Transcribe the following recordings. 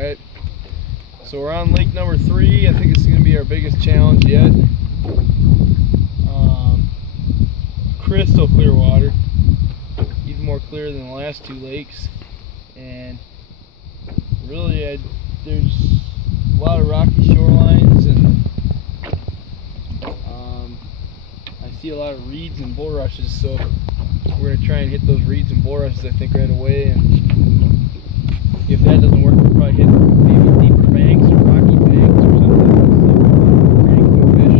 Alright, so we're on lake number 3. I think it's going to be our biggest challenge yet. Crystal clear water, even more clear than the last 2 lakes, and really there's a lot of rocky shorelines, and I see a lot of reeds and bulrushes, so we're going to try and hit those reeds and bulrushes I think right away, and if that doesn't work we'll probably hit maybe deeper banks or rocky banks or something, bring some fish.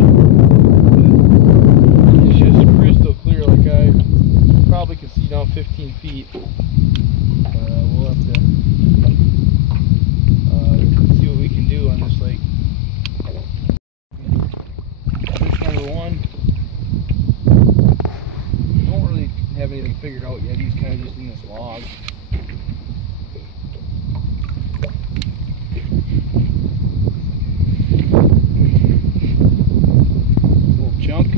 But it's just crystal clear, like I probably can see down 15 feet. We'll have to see what we can do on this lake. Fish number 1. Don't really have anything figured out yet. He's kind of just in this log. Little chunk.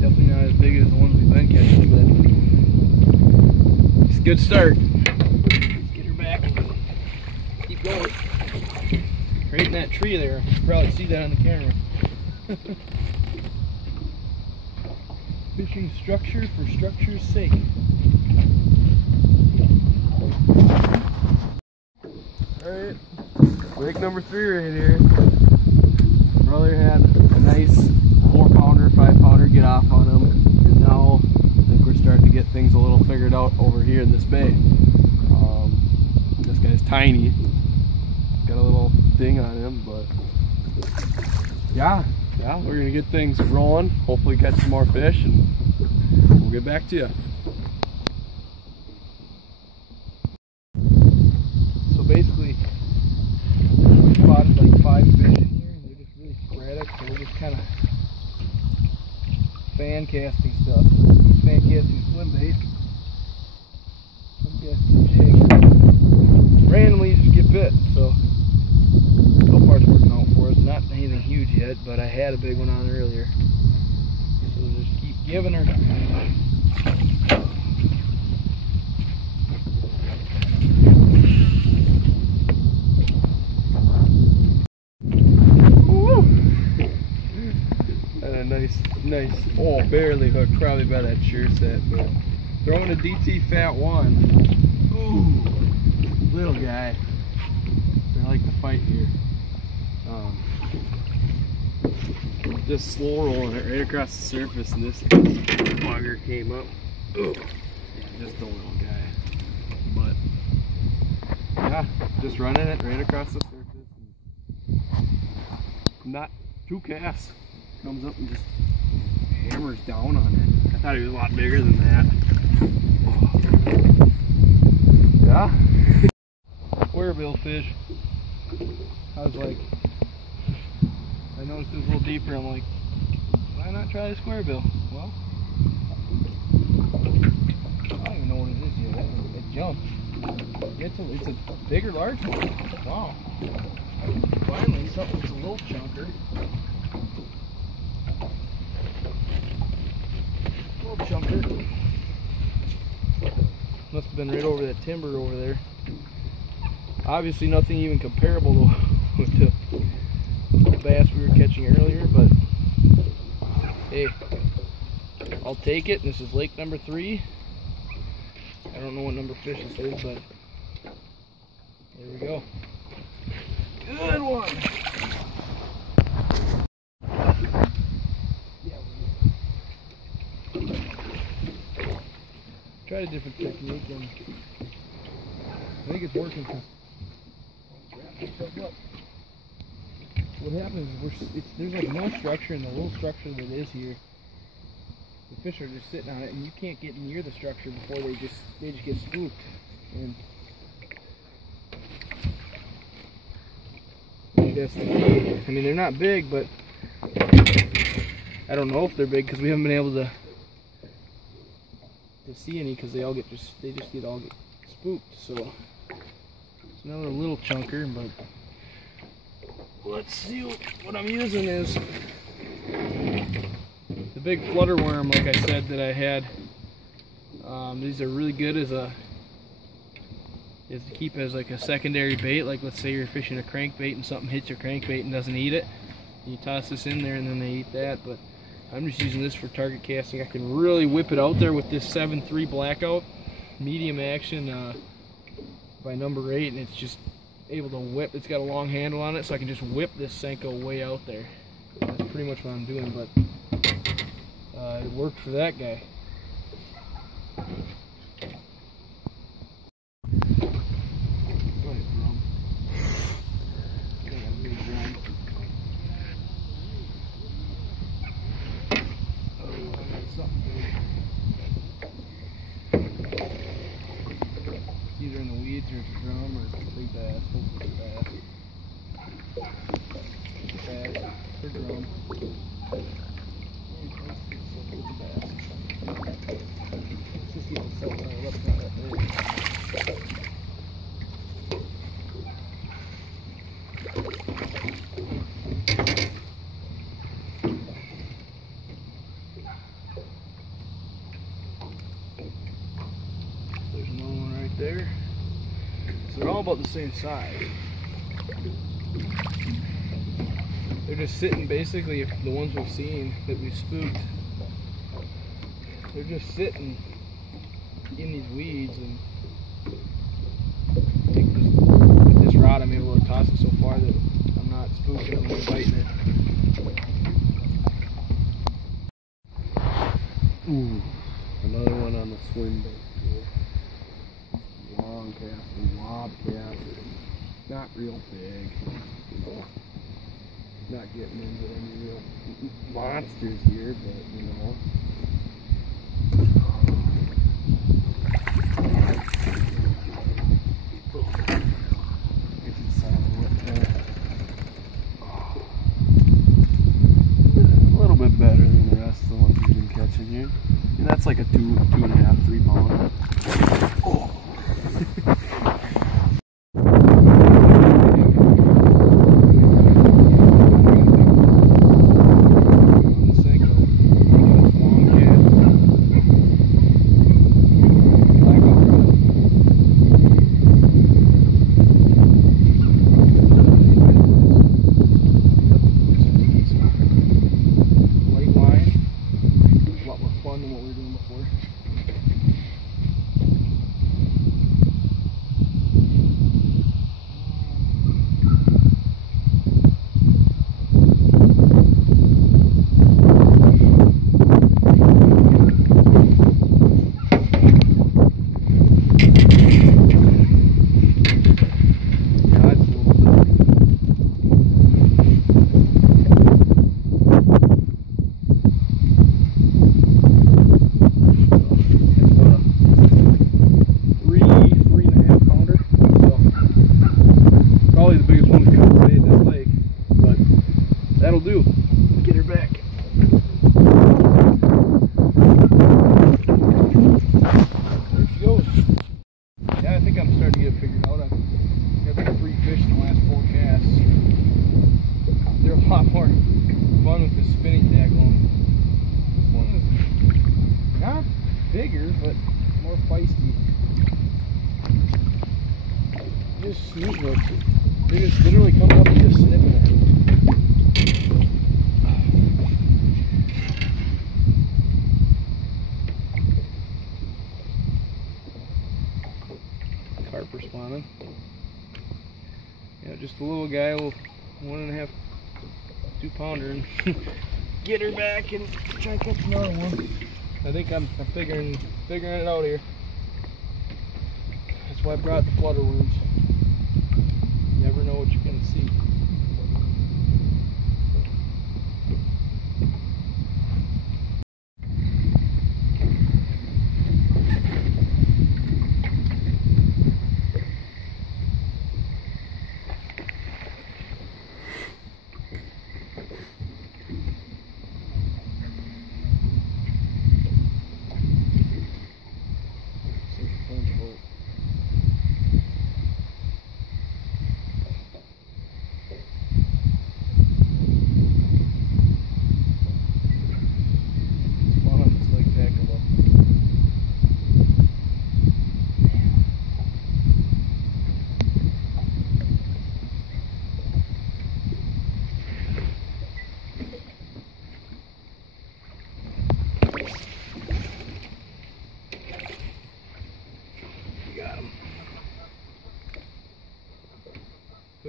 Definitely not as big as the ones we've been catching, but it's a good start. Let's get her back. Keep going. Right in that tree there. You can probably see that on the camera. Fishing structure for structure's sake. Alright, lake number 3 right here. Brother had a nice 4-pounder, 5-pounder get off on him, and now I think we're starting to get things a little figured out over here in this bay. This guy's tiny, got a little ding on him, but yeah, we're gonna get things rolling, hopefully catch some more fish, and we'll get back to you. So basically, we spotted like 5 fish in here, and they're just really sporadic, so we're just kind of fan casting stuff. Fan casting swim bait, swim casting jig. Randomly you just get bit, so far it's working out for us. Not anything huge yet, but I had a big one on earlier. So we'll just keep giving her. Nice, oh, barely hooked, probably by that shear set, but throwing a DT Fat 1. Ooh, little guy. They like to fight here. Just slow rolling it right across the surface, and this bugger came up. Ooh, yeah, just a little guy. But yeah, just running it right across the surface. And not 2 casts. Comes up and just hammers down on it. I thought he was a lot bigger than that. Yeah. Squarebill fish. I was like, I noticed it was a little deeper. I'm like, why not try a squarebill? Well, I don't even know what it is yet. It jumped. It's a bigger largemouth. Wow. Finally, something that's a little chunker. Chunker. Must have been right over that timber over there. Obviously nothing even comparable with the bass we were catching earlier, but hey, I'll take it. This is lake number 3. I don't know what number fish this is, but there we go. Good one. Tried a different technique, and I think it's working. What happens is there's like no structure in the little structure that is here. The fish are just sitting on it, and you can't get near the structure before they just get spooked. And I think that's the key. I mean, they're not big, but I don't know if they're big because we haven't been able to see any, because they just get spooked. So it's another little chunker, but let's see what I'm using is the big flutter worm, like I said, that I had. These are really good as a is to keep as like a secondary bait. Like let's say you're fishing a crankbait and something hits your crankbait and doesn't eat it. You toss this in there and then they eat that. But I'm just using this for target casting. I can really whip it out there with this 7.3 Blackout. Medium action by number 8, and it's just able to whip. It's got a long handle on it, so I can just whip this Senko way out there. That's pretty much what I'm doing, but it worked for that guy. Go ahead, drum. I got a big drum. Oh, I got something big. It's either in the weeds or it's a drum or a big bass. Hopefully it's a bass. Bass or drum. Let's just get the cell phone up front up there. There's another one right there. So they're all about the same size. They're just sitting, basically, the ones we've seen that we've spooked, they're just sitting in these weeds, and I think just with this rod I'm able to toss it so far that I'm not spooking them or biting it. Ooh, another one on the swim bait. Long casting, lob casting, not real big, you know. Not getting into any real monsters here, but you know. A little bit better than the rest of the ones we've been catching here. And that's like a 2.5, 3 pounder. Oh. Than what we were doing before. That'll do. Get her back. There she goes. Yeah, I think I'm starting to get it figured out. I've got like 3 fish in the last 4 casts. They're a lot more fun with the spinning tackle. This one is not bigger, but more feisty. Just sneak hooks. They just literally come up and just snipping it. Carper spawning. Yeah, just a little guy, little 1.5, 2 pounder, and get her back and try and catch another one. I think I'm figuring it out here. That's why I brought the flutter worms. You never know what you're gonna see.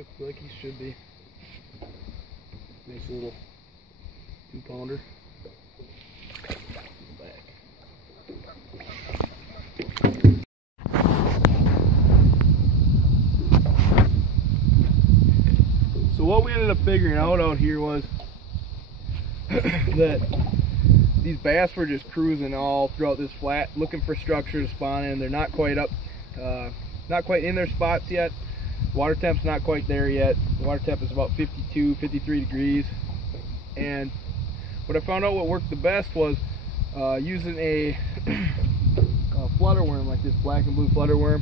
cooked like he should be. Nice little 2-pounder. So what we ended up figuring out here was that these bass were just cruising all throughout this flat, looking for structure to spawn in. They're not quite up, not quite in their spots yet. Water temp's not quite there yet. The water temp is about 52, 53 degrees. And what I found out what worked the best was using a flutter worm, like this black and blue flutter worm,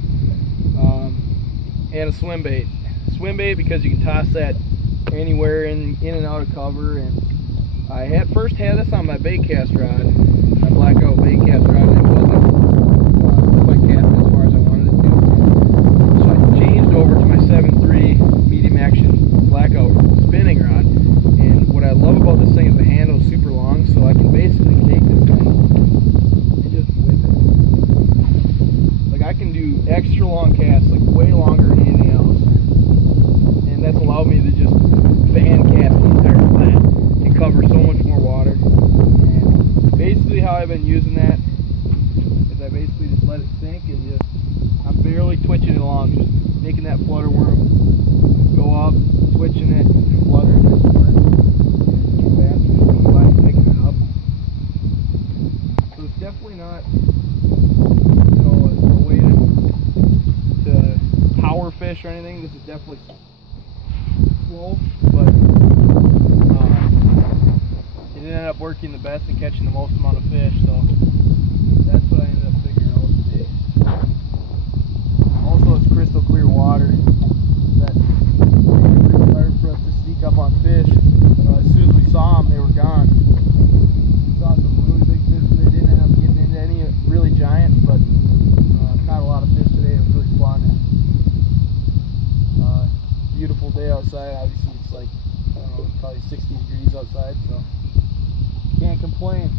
and a swim bait. Swim bait because you can toss that anywhere in and out of cover. And I first had this on my bait cast rod, my blackout bait cast rod, and it wasn't quite casting as far as I wanted it to. So I changed over to my 7.3 medium action blackout spinning rod. And what I love about this thing is the handle is super long, so I can basically take this thing and just whip it. Like I can do extra long casts, like way longer than anything else. And that's allowed me to just fan cast the entire flat and cover so much more water. And basically how I've been using that is I basically just let it sink and just, I'm barely twitching it along, just making that flutter worm go up, twitching it, fluttering this worm, and the bass are just coming by and picking it up. So it's definitely not, you know, a way to power fish or anything. This is definitely slow, but it ended up working the best and catching the most amount of fish, so that's what I ended up figuring out today. Also, it's crystal clear water that made it really hard for us to sneak up on fish. As soon as we saw them, they were gone. We saw some really big fish, but they didn't end up getting into any really giant, but caught a lot of fish today. It was really fun. And, beautiful day outside. Obviously it's like, I don't know, it's probably 60 degrees outside, so can't complain.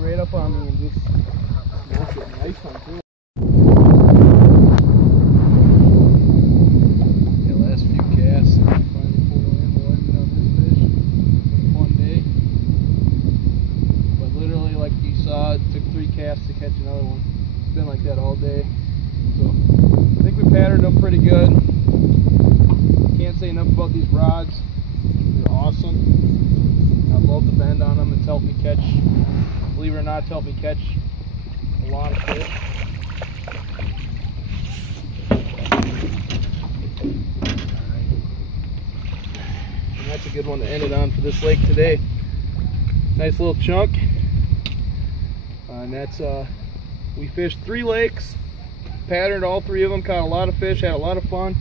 Right up on me and just smashed it. Nice one too. Yeah, last few casts and I finally pulled in the limit on this fish. It's been a fun day. But literally, like you saw, it took 3 casts to catch another one. It's been like that all day. So I think we patterned them pretty good. Can't say enough about these rods. They're awesome. I love the bend on them. It's helped me catch, believe it or not, it's helped me catch a lot of fish. Alright. And that's a good one to end it on for this lake today. Nice little chunk. And that's, we fished 3 lakes, patterned all 3 of them, caught a lot of fish, had a lot of fun.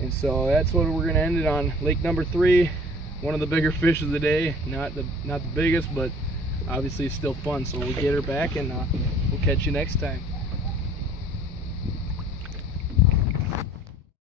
And so that's what we're going to end it on. Lake number 3, one of the bigger fish of the day. Not the biggest, but obviously it's still fun. So we'll get her back and we'll catch you next time.